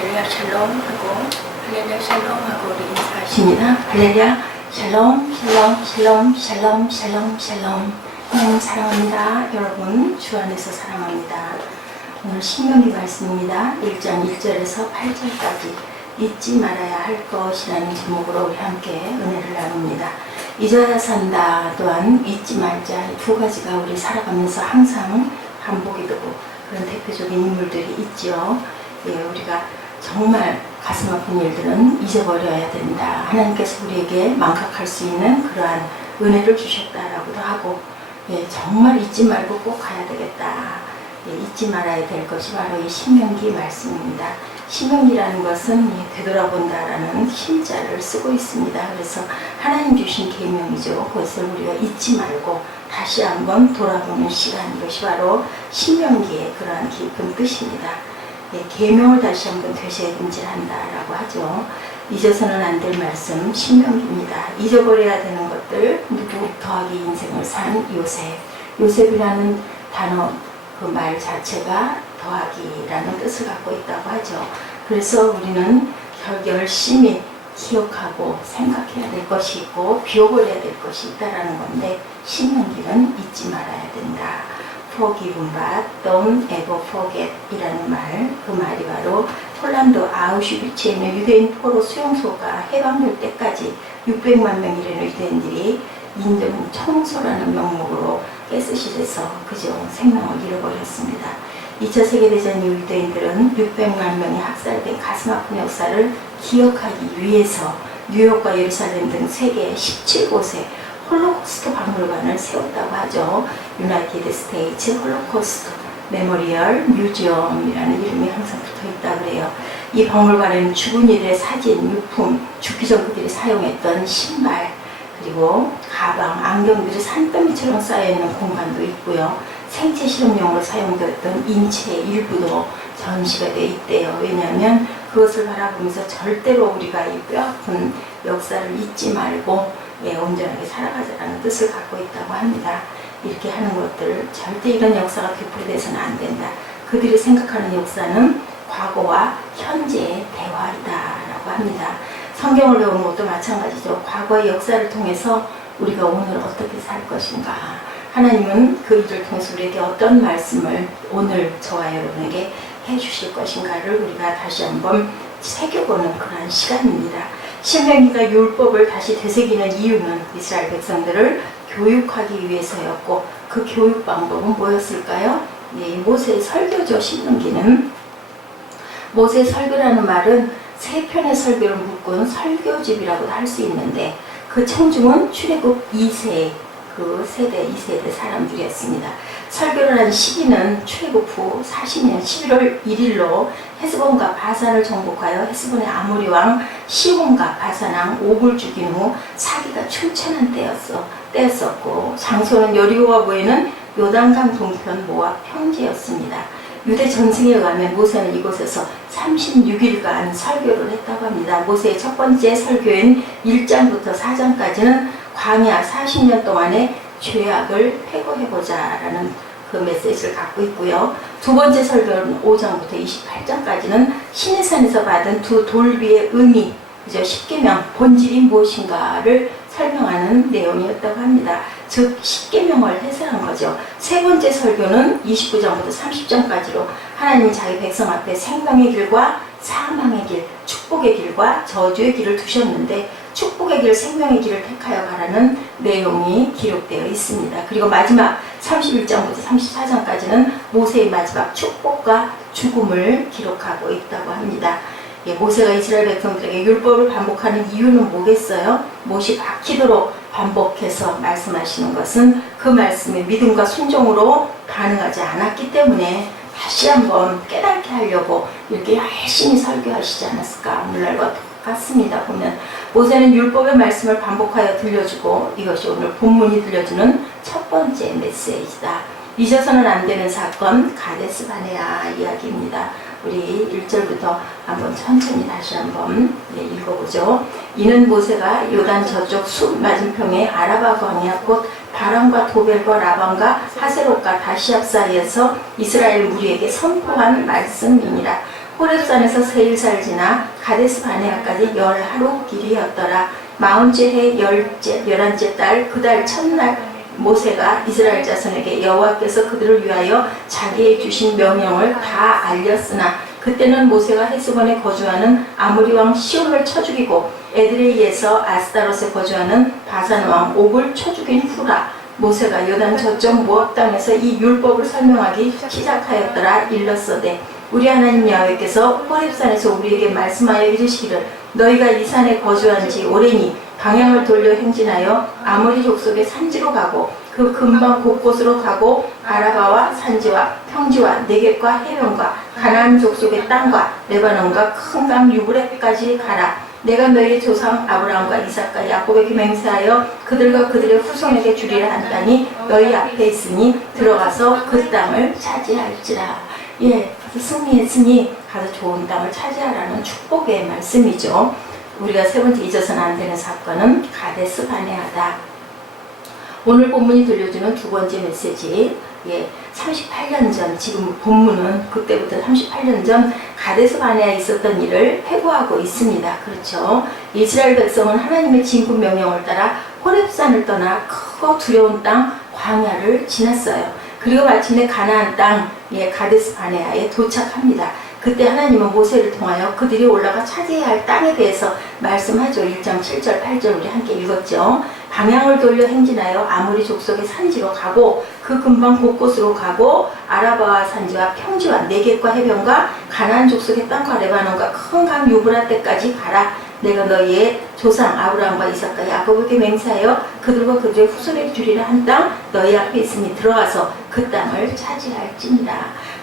할렐루야 샬롬 하고 할렐루야 샬롬 하고 우리 인사하십니다. 할렐루야 샬롬 샬롬 샬롬 샬롬 샬롬 샬롬. 하나님 사랑합니다. 여러분 주 안에서 사랑합니다. 오늘 신명기 말씀입니다. 1장 1절에서 8절까지 잊지 말아야 할 것이라는 제목으로 우리 함께 은혜를 나눕니다. 잊어야 산다 또한 잊지 말자, 이 두 가지가 우리 살아가면서 항상 반복이 되고 그런 대표적인 인물들이 있죠. 예, 우리가 정말 가슴 아픈 일들은 잊어버려야 된다. 하나님께서 우리에게 망각할 수 있는 그러한 은혜를 주셨다라고도 하고, 예, 정말 잊지 말고 꼭 가야 되겠다. 예, 잊지 말아야 될 것이 바로 이 신명기 말씀입니다. 신명기라는 것은 되돌아본다라는 신자를 쓰고 있습니다. 그래서 하나님 주신 계명이죠. 그것을 우리가 잊지 말고 다시 한번 돌아보는 시간, 이것이 바로 신명기의 그러한 깊은 뜻입니다. 예, 계명을 다시 한번 되새김질한다라고 하죠. 잊어서는 안 될 말씀 신명기입니다. 잊어버려야 되는 것들, 누구 더하기 인생을 산 요셉. 요셉이라는 단어, 그 말 자체가 더하기라는 뜻을 갖고 있다고 하죠. 그래서 우리는 열심히 기억하고 생각해야 될 것이 있고 비워버려야 될 것이 있다라는 건데, 신명기는 잊지 말아야 된다. Forgiven but don't ever forget 이라는 말, 그 말이 바로 폴란드 아우슈비츠에 있는 유대인 포로 수용소가 해방될 때까지 600만 명이라는 유대인들이 인종 청소라는 명목으로 가스실에서 그저 생명을 잃어버렸습니다. 2차 세계대전 이후 유대인들은 600만 명이 학살된 가슴 아픈 역사를 기억하기 위해서 뉴욕과 예루살렘 등 세계 17곳에 홀로코스트 박물관을 세웠다고 하죠. 유나이티드 스테이츠 홀로코스트 메모리얼 뮤지엄이라는 이름이 항상 붙어 있다 그래요. 이 박물관에는 죽은 이들의 사진, 유품, 죽기 전 그들이 사용했던 신발, 그리고 가방, 안경들이 산더미처럼 쌓여있는 공간도 있고요. 생체 실험용으로 사용되었던 인체의 일부도 전시가 돼 있대요. 왜냐하면 그것을 바라보면서 절대로 우리가 이 뼈아픈 역사를 잊지 말고, 예, 온전하게 살아가자라는 뜻을 갖고 있다고 합니다. 이렇게 하는 것들, 절대 이런 역사가 되풀이돼서는 안 된다. 그들이 생각하는 역사는 과거와 현재의 대화이다라고 합니다. 성경을 배우는 것도 마찬가지죠. 과거의 역사를 통해서 우리가 오늘 어떻게 살 것인가, 하나님은 그 일을 통해서 우리에게 어떤 말씀을 오늘 저와 여러분에게 해주실 것인가를 우리가 다시 한번 새겨보는 그런 시간입니다. 신명기가 율법을 다시 되새기는 이유는 이스라엘 백성들을 교육하기 위해서였고, 그 교육 방법은 뭐였을까요? 예, 모세의 설교죠. 신명기는 모세의 설교라는 말은 세 편의 설교를 묶은 설교집이라고도 할 수 있는데, 그 청중은 출애굽 2세, 그 세대 2세대 사람들이었습니다. 설교를 한 시기는 출애굽 후 40년 11월 1일로 헤스본과 바산을 정복하여 헤스본의 아모리 왕 시온과 바산왕 옥을 죽인 후 사기가 충천한 때였었고, 장소는 여리고가 보이는 요단강 동편 모압 평지였습니다. 유대 전승에 의하면 모세는 이곳에서 36일간 설교를 했다고 합니다. 모세의 첫 번째 설교인 1장부터 4장까지는 광야 40년 동안의 죄악을 회고해보자 라는 그 메시지를 갖고 있고요. 두 번째 설교는 5장부터 28장까지는 시내산에서 받은 두 돌비의 의미, 그죠? 십계명, 본질이 무엇인가를 설명하는 내용이었다고 합니다. 즉 십계명을 해설한 거죠. 세 번째 설교는 29장부터 30장까지로 하나님이 자기 백성 앞에 생명의 길과 사망의 길, 축복의 길과 저주의 길을 두셨는데, 축복의 길, 생명의 길을 택하여 가라는 내용이 기록되어 있습니다. 그리고 마지막 31장부터 34장까지는 모세의 마지막 축복과 죽음을 기록하고 있다고 합니다. 예, 모세가 이스라엘 백성들에게 율법을 반복하는 이유는 뭐겠어요? 못이 박히도록 반복해서 말씀하시는 것은 그 말씀에 믿음과 순종으로 반응하지 않았기 때문에 다시 한번 깨닫게 하려고 이렇게 열심히 설교하시지 않았을까. 오늘날과 같습니다. 보면 모세는 율법의 말씀을 반복하여 들려주고, 이것이 오늘 본문이 들려주는 첫 번째 메시지다. 잊어서는 안 되는 사건, 가데스 바네아 이야기입니다. 우리 1절부터 한번 천천히 다시 한번 읽어보죠. 이는 모세가 요단 저쪽 숲 맞은편의 아라바 광야 곧 바람과 도벨과 라반과 하세롯과 다시압 사이에서 이스라엘 무리에게 선포한 말씀이니라. 호렙산에서 세일사를 지나 가데스 바네아까지 10하루 길이었더라. 40째 해 11째 달 그 달 첫날 모세가 이스라엘 자손에게 여호와께서 그들을 위하여 자기의 주신 명령을 다 알렸으나 그때는 모세가 헤스본에 거주하는 아모리 왕 시온을 쳐 죽이고 에드레이에서 아스타롯에 거주하는 바산 왕 옥을 쳐 죽인 후라. 모세가 요단 저쪽 모압 땅에서 이 율법을 설명하기 시작하였더라. 일렀으되 우리 하나님 야훼께서 호렙산에서 우리에게 말씀하여 이르시기를 너희가 이 산에 거주한 지 오래니 방향을 돌려 행진하여 아모리 족속의 산지로 가고 그 근방 곳곳으로 가고 아라바와 산지와 평지와 네겝과 해변과 가나안 족속의 땅과 레바논과 큰 강 유브레까지 가라. 내가 너희의 조상 아브라함과 이삭과 야곱에게 맹세하여 그들과 그들의 후손에게 주리라 한 땅이 너희 앞에 있으니 들어가서 그 땅을 차지할지라. 예, 승리했으니 가서 좋은 땅을 차지하라는 축복의 말씀이죠. 우리가 세 번째 잊어서는 안 되는 사건은 가데스 바네아다. 오늘 본문이 들려주는 두 번째 메시지, 38년 전, 지금 본문은 그때부터 38년 전 가데스 바네아에 있었던 일을 회고하고 있습니다. 그렇죠? 이스라엘 백성은 하나님의 진군 명령을 따라 호렙산을 떠나 크고 두려운 땅 광야를 지났어요. 그리고 마침내 가나안 땅 가데스 바네아에 도착합니다. 그때 하나님은 모세를 통하여 그들이 올라가 차지해야 할 땅에 대해서 말씀하죠. 1장 7절 8절 우리 함께 읽었죠. 방향을 돌려 행진하여 아모리 족속의 산지로 가고 그 근방 곳곳으로 가고 아라바와 산지와 평지와 네겝과 해변과 가나안 족속의 땅과 레바논과 큰 강 유브라데까지 가라. 내가 너희의 조상 아브라함과 이삭과 야곱에게 맹세하여 그들과 그들의 후손에게 주리라 한 땅 너희 앞에 있으니 들어가서 그 땅을 차지할지니라.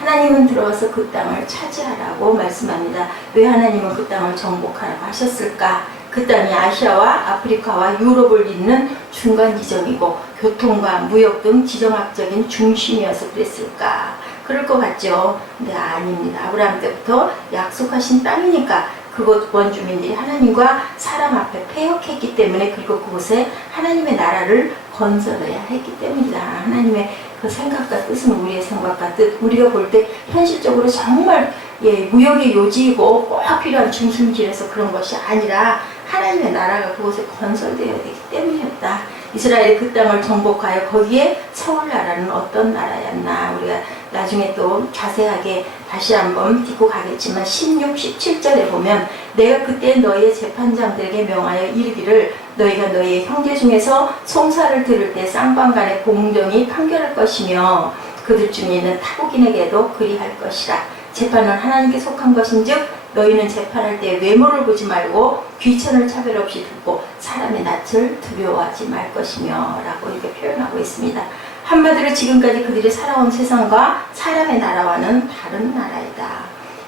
하나님은 들어가서 그 땅을 차지하라고 말씀합니다. 왜 하나님은 그 땅을 정복하라고 하셨을까? 그 땅이 아시아와 아프리카와 유럽을 잇는 중간 지점이고 교통과 무역 등 지정학적인 중심이어서 그랬을까? 그럴 것 같죠? 근데 아닙니다. 아브라함 때부터 약속하신 땅이니까 그곳 원주민들이 하나님과 사람 앞에 패역했기 때문에, 그리고 그곳에 하나님의 나라를 건설해야 했기 때문이다. 하나님의 그 생각과 뜻은 우리의 생각과 뜻, 우리가 볼 때 현실적으로 정말 무역의 요지이고 꼭 필요한 중심지에서 그런 것이 아니라 하나님의 나라가 그곳에 건설되어야 되기 때문이었다. 이스라엘이 그 땅을 정복하여 거기에 세울 나라는 어떤 나라였나, 우리가 나중에 또 자세하게 다시 한번 딛고 가겠지만 16, 17절에 보면 내가 그때 너희의 재판장들에게 명하여 이르기를 너희가 너희의 형제 중에서 송사를 들을 때 쌍방간에 공정히 판결할 것이며 그들 중에 있는 타국인에게도 그리할 것이라. 재판은 하나님께 속한 것인즉 너희는 재판할 때 외모를 보지 말고 귀천을 차별 없이 듣고 사람의 낯을 두려워하지 말 것이며 라고 이렇게 표현하고 있습니다. 한마디로 지금까지 그들이 살아온 세상과 사람의 나라와는 다른 나라이다.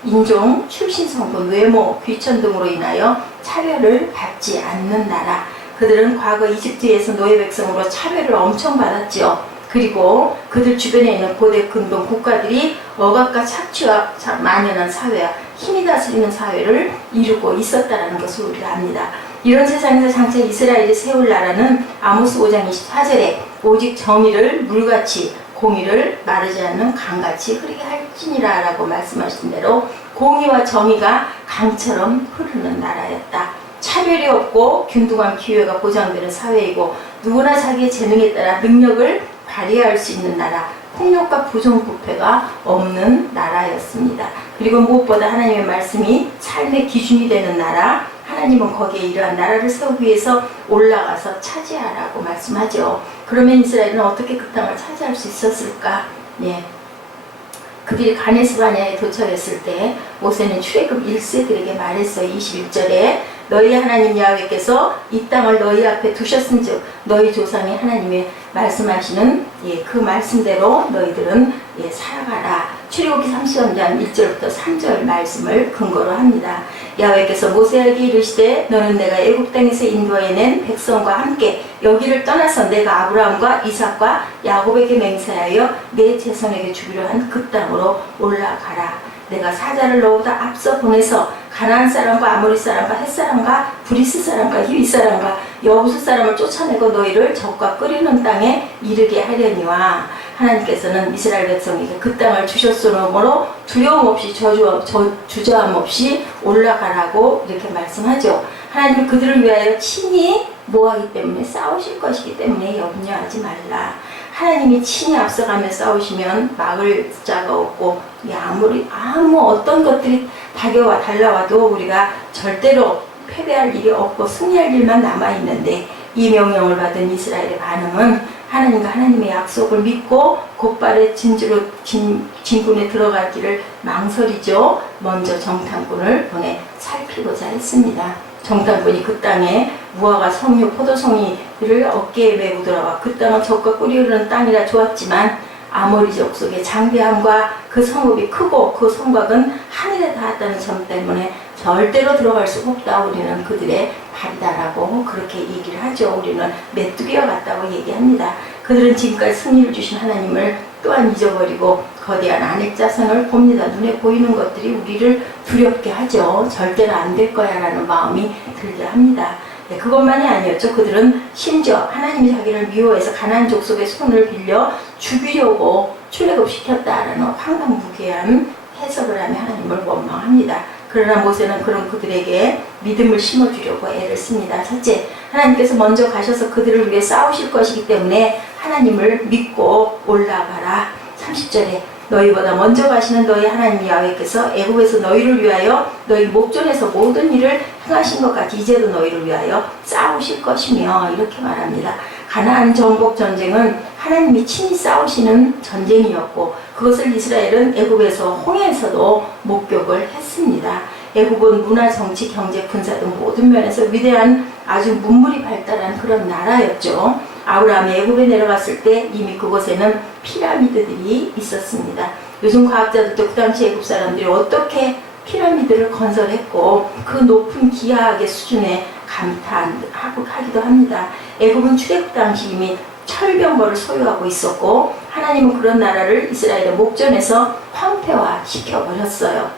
인종, 출신 성분, 외모, 귀천 등으로 인하여 차별을 받지 않는 나라. 그들은 과거 이집트에서 노예 백성으로 차별을 엄청 받았지요. 그리고 그들 주변에 있는 고대 근동 국가들이 억압과 착취와 만연한 사회와 힘이 다스리는 사회를 이루고 있었다는 것을 우리가 압니다. 이런 세상에서 장차 이스라엘이 세울 나라는 아모스 5장 24절에 오직 정의를 물같이 공의를 마르지 않는 강같이 흐르게 할지니라 라고 말씀하신 대로 공의와 정의가 강처럼 흐르는 나라였다. 차별이 없고 균등한 기회가 보장되는 사회이고 누구나 자기의 재능에 따라 능력을 발휘할 수 있는 나라, 폭력과 부정부패가 없는 나라였습니다. 그리고 무엇보다 하나님의 말씀이 삶의 기준이 되는 나라, 하나님은 거기에 이러한 나라를 세우기 위해서 올라가서 차지하라고 말씀하죠. 그러면 이스라엘은 어떻게 그 땅을 차지할 수 있었을까? 그들이 가데스 바네아에 도착했을 때 모세는 출애굽 1세들에게 말했어요. 21절에 너희 하나님 야훼께서 이 땅을 너희 앞에 두셨은즉 너희 조상이 하나님의 말씀하시는 그 말씀대로 너희들은 살아가라. 출애굽기 33장 1절부터 3절 말씀을 근거로 합니다. 야훼께서 모세에게 이르시되 너는 내가 애굽 땅에서 인도하여 낸 백성과 함께 여기를 떠나서 내가 아브라함과 이삭과 야곱에게 맹세하여 내 자손에게 주기로 한 그 땅으로 올라가라. 내가 사자를 너보다 앞서 보내서 가나안 사람과 아모리 사람과 헷 사람과 브리스 사람과 히윗 사람과 여부스 사람을 쫓아내고 너희를 적과 끓이는 땅에 이르게 하려니와 하나님께서는 이스라엘 백성에게 그 땅을 주셨으므로 두려움 없이 주저함 없이 올라가라고 이렇게 말씀하죠. 하나님은 그들을 위하여 친히 뭐하기 때문에 싸우실 것이기 때문에 염려하지 말라. 하나님이 친히 앞서가며 싸우시면 막을 자가 없고 아무 어떤 것들이 달라와도 우리가 절대로 패배할 일이 없고 승리할 일만 남아있는데, 이 명령을 받은 이스라엘의 반응은 하나님과 하나님의 약속을 믿고 곧바로 진군에 들어갈 길을 망설이죠. 먼저 정탐꾼을 보내 살피고자 했습니다. 정탐꾼이 그 땅에 무화과 성류 포도송이를 어깨에 메고 들어와 그 땅은 젖과 꿀이 흐르는 땅이라 좋았지만 아모리 족속의 장대함과 그 성읍이 크고 그 성곽은 하늘에 닿았다는 점 때문에 절대로 들어갈 수가 없다. 우리는 그들의 발이다라고 그렇게 얘기를 하죠. 우리는 메뚜기와 같다고 얘기합니다. 그들은 지금까지 승리를 주신 하나님을 또한 잊어버리고 거대한 안액자선을 봅니다. 눈에 보이는 것들이 우리를 두렵게 하죠. 절대로 안 될 거야 라는 마음이 들게 합니다. 네, 그것만이 아니었죠. 그들은 심지어 하나님이 자기를 미워해서 가나안 족속의 손을 빌려 죽이려고 출애굽시켰다라는 황당무계한 해석을 하며 하나님을 원망합니다. 그러나 모세는 그런 그들에게 믿음을 심어주려고 애를 씁니다. 첫째, 하나님께서 먼저 가셔서 그들을 위해 싸우실 것이기 때문에 하나님을 믿고 올라가라. 30절에 너희보다 먼저 가시는 너희 하나님 야훼께서 애굽에서 너희를 위하여 너희 목전에서 모든 일을 행하신 것 같이 이제도 너희를 위하여 싸우실 것이며 이렇게 말합니다. 가나안 정복 전쟁은 하나님이 친히 싸우시는 전쟁이었고 그것을 이스라엘은 애굽에서 홍해에서도 목격을 했습니다. 애굽은 문화, 정치, 경제, 군사 등 모든 면에서 위대한 아주 문물이 발달한 그런 나라였죠. 아브라함이 애굽에 내려갔을 때 이미 그곳에는 피라미드들이 있었습니다. 요즘 과학자들도 그 당시 애굽 사람들이 어떻게 피라미드를 건설했고 그 높은 기하학의 수준에 감탄하기도 합니다. 애굽은 출애굽 당시 이미 철병거를 소유하고 있었고 하나님은 그런 나라를 이스라엘의 목전에서 황폐화 시켜버렸어요.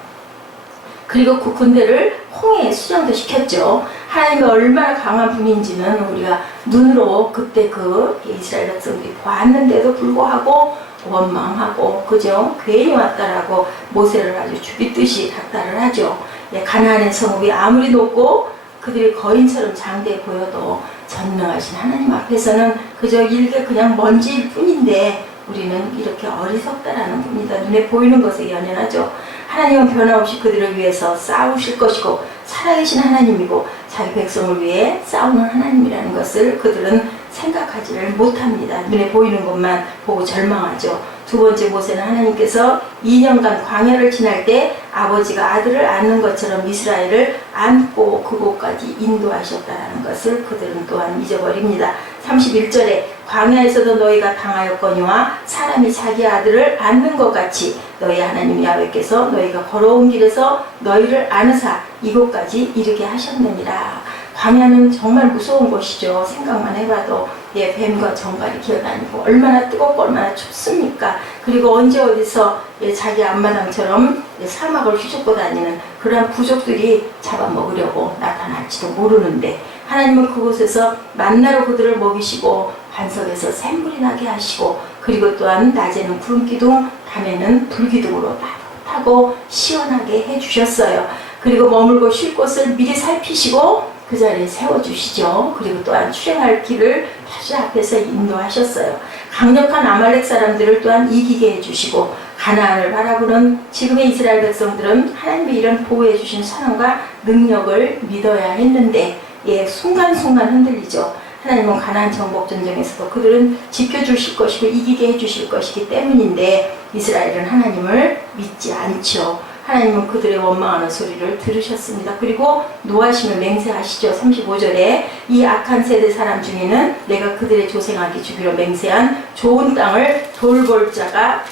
그리고 그 군대를 홍해에 수장도 시켰죠. 하나님이 얼마나 강한 분인지는 우리가 눈으로 그때 그 이스라엘 백성들이 보았는데도 불구하고 원망하고 그죠? 괜히 왔다라고 모세를 아주 죽이듯이 닥달을 하죠. 가나안의 성읍이 아무리 높고 그들이 거인처럼 장대해 보여도 전능하신 하나님 앞에서는 그저 일개 그냥 먼지일 뿐인데 우리는 이렇게 어리석다라는 겁니다. 눈에 보이는 것에 연연하죠. 하나님은 변함없이 그들을 위해서 싸우실 것이고 살아계신 하나님이고 자기 백성을 위해 싸우는 하나님이라는 것을 그들은 생각하지를 못합니다. 눈에 보이는 것만 보고 절망하죠. 두 번째, 모세는 하나님께서 2년간 광야를 지날 때 아버지가 아들을 안는 것처럼 이스라엘을 안고 그곳까지 인도하셨다는 것을 그들은 또한 잊어버립니다. 31절에 광야에서도 너희가 당하였거니와 사람이 자기 아들을 안는 것 같이 너희 하나님 야훼께서 너희가 걸어온 길에서 너희를 안으사 이곳까지 이르게 하셨느니라. 광야는 정말 무서운 곳이죠. 생각만 해봐도 뱀과 정갈이 기어다니고 얼마나 뜨겁고 얼마나 춥습니까? 그리고 언제 어디서 자기 앞마당처럼 사막을 휘젓고 다니는 그러한 부족들이 잡아먹으려고 나타날지도 모르는데 하나님은 그곳에서 만나로 그들을 먹이시고 반석에서 샘물이 나게 하시고 그리고 또한 낮에는 구름기둥 밤에는 불기둥으로 따뜻하고 시원하게 해주셨어요. 그리고 머물고 쉴 곳을 미리 살피시고 그 자리에 세워주시죠. 그리고 또한 출행할 길을 다시 앞에서 인도하셨어요. 강력한 아말렉 사람들을 또한 이기게 해주시고 가나안을 바라보는 지금의 이스라엘 백성들은 하나님의 이런 보호해 주신 사랑과 능력을 믿어야 했는데 순간순간 흔들리죠. 하나님은 가나안 정복 전쟁에서도 그들은 지켜주실 것이고 이기게 해주실 것이기 때문인데 이스라엘은 하나님을 믿지 않죠. 하나님은 그들의 원망하는 소리를 들으셨습니다. 그리고 노하심을 맹세하시죠. 35절에 이 악한 세대 사람 중에는 내가 그들의 조생하기 주기로 맹세한 좋은 땅을 돌볼 자가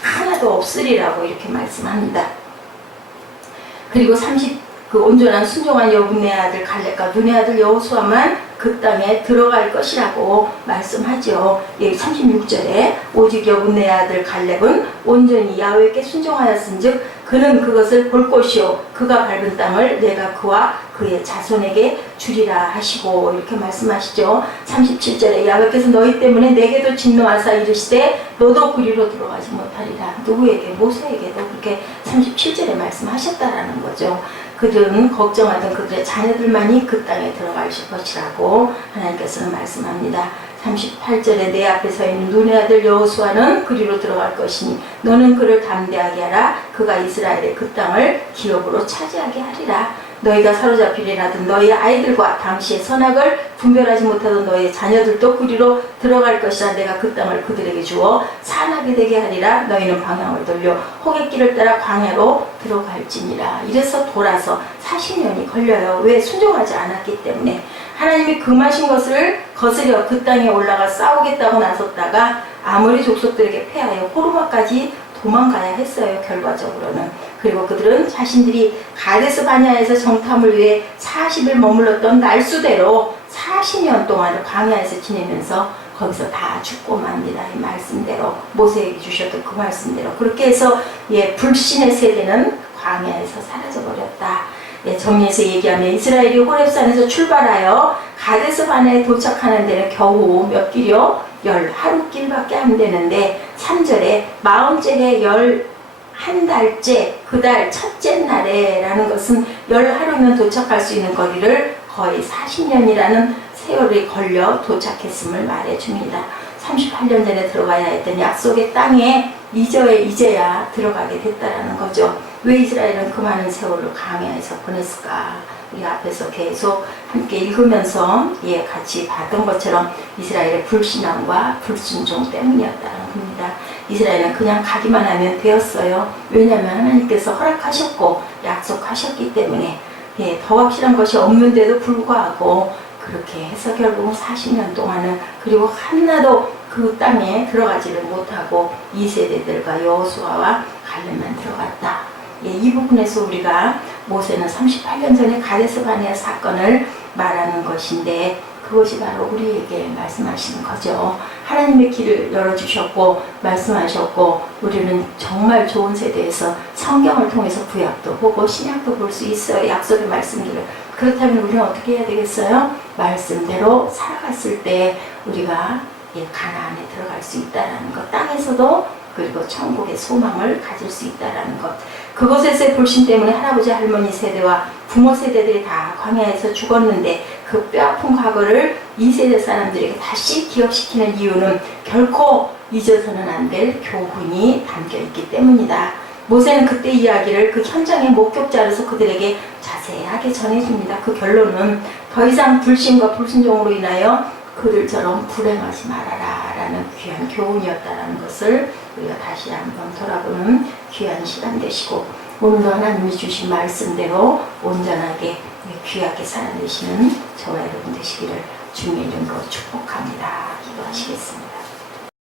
하나도 없으리라고 이렇게 말씀합니다. 그리고 그 온전한 순종한 여분의 아들 갈렙과 눈의 아들 여호수아만 그 땅에 들어갈 것이라고 말씀하죠. 예, 36절에 오직 여분의 아들 갈렙은 온전히 야훼께 순종하였은즉 그는 그것을 볼 것이요 그가 밟은 땅을 내가 그와 그의 자손에게 주리라 하시고 이렇게 말씀하시죠. 37절에 야훼께서 너희 때문에 내게도 진노하사 이르시되 너도 그리로 들어가지 못하리라. 누구에게? 모세에게도 그렇게 37절에 말씀하셨다라는 거죠. 그들은 걱정하던 그들의 자녀들만이 그 땅에 들어갈 것이라고 하나님께서는 말씀합니다. 38절에 내 앞에 서 있는 눈의 아들 여호수아는 그리로 들어갈 것이니 너는 그를 담대하게 하라. 그가 이스라엘의 그 땅을 기업으로 차지하게 하리라. 너희가 사로잡히려 하던 너희 아이들과 당시의 선악을 분별하지 못하던 너희 자녀들도 그리로 들어갈 것이라. 내가 그 땅을 그들에게 주어 산악이 되게 하리라. 너희는 방향을 돌려 호객길을 따라 광야로 들어갈지니라. 이래서 돌아서 40년이 걸려요. 왜? 순종하지 않았기 때문에. 하나님이 금하신 것을 거스려 그 땅에 올라가 싸우겠다고 나섰다가 아모리 족속들에게 패하여 호르마까지 도망가야 했어요. 결과적으로는. 그리고 그들은 자신들이 가데스 바냐에서 정탐을 위해 40일 머물렀던 날수대로 40년 동안을 광야에서 지내면서 거기서 다 죽고 맙니다. 이 말씀대로 모세에게 주셨던 그 말씀대로 그렇게 해서 불신의 세대는 광야에서 사라져버렸다. 정리해서 얘기하면 이스라엘이 호렙산에서 출발하여 가데스 바냐에 도착하는 데는 겨우 몇 길이요? 10하루길밖에 안 되는데 3절에 마흔째 해 11달째 그 달 첫째 날에 라는 것은 10하루면 도착할 수 있는 거리를 거의 40년이라는 세월이 걸려 도착했음을 말해줍니다. 38년 전에 들어가야 했던 약속의 땅에 이제야 들어가게 됐다라는 거죠. 왜 이스라엘은 그 많은 세월을 광야에서 보냈을까? 우리 앞에서 계속 함께 읽으면서 같이 봤던 것처럼 이스라엘의 불신앙과 불순종 때문이었다는 겁니다. 이스라엘은 그냥 가기만 하면 되었어요. 왜냐하면 하나님께서 허락하셨고 약속하셨기 때문에 더 확실한 것이 없는데도 불구하고 그렇게 해서 결국 40년 동안은 그리고 하나도 그 땅에 들어가지를 못하고 2세대들과 여호수아와 갈렙만 들어갔다. 이 부분에서 우리가 모세는 38년 전에 가데스 바네아 사건을 말하는 것인데 그것이 바로 우리에게 말씀하시는 거죠. 하나님의 길을 열어주셨고 말씀하셨고 우리는 정말 좋은 세대에서 성경을 통해서 구약도 보고 신약도 볼 수 있어요. 약속의 말씀들을. 그렇다면 우리는 어떻게 해야 되겠어요? 말씀대로 살아갔을 때 우리가 가나안에 들어갈 수 있다는 것, 땅에서도 그리고 천국의 소망을 가질 수 있다는 것. 그곳에서의 불신 때문에 할아버지 할머니 세대와 부모 세대들이 다 광야에서 죽었는데 그 뼈아픈 과거를 2세대 사람들에게 다시 기억시키는 이유는 결코 잊어서는 안 될 교훈이 담겨있기 때문이다. 모세는 그때 이야기를 그 현장의 목격자로서 그들에게 자세하게 전해줍니다. 그 결론은 더 이상 불신과 불순종으로 인하여 그들처럼 불행하지 말아라 라는 귀한 교훈이었다는 것을 우리가 다시 한번 돌아보는 귀한 시간 되시고 오늘도 하나님이 주신 말씀대로 온전하게 귀하게 살아내시는 저와 여러분 되시기를 주님의 이름으로 축복합니다. 기도하시겠습니다.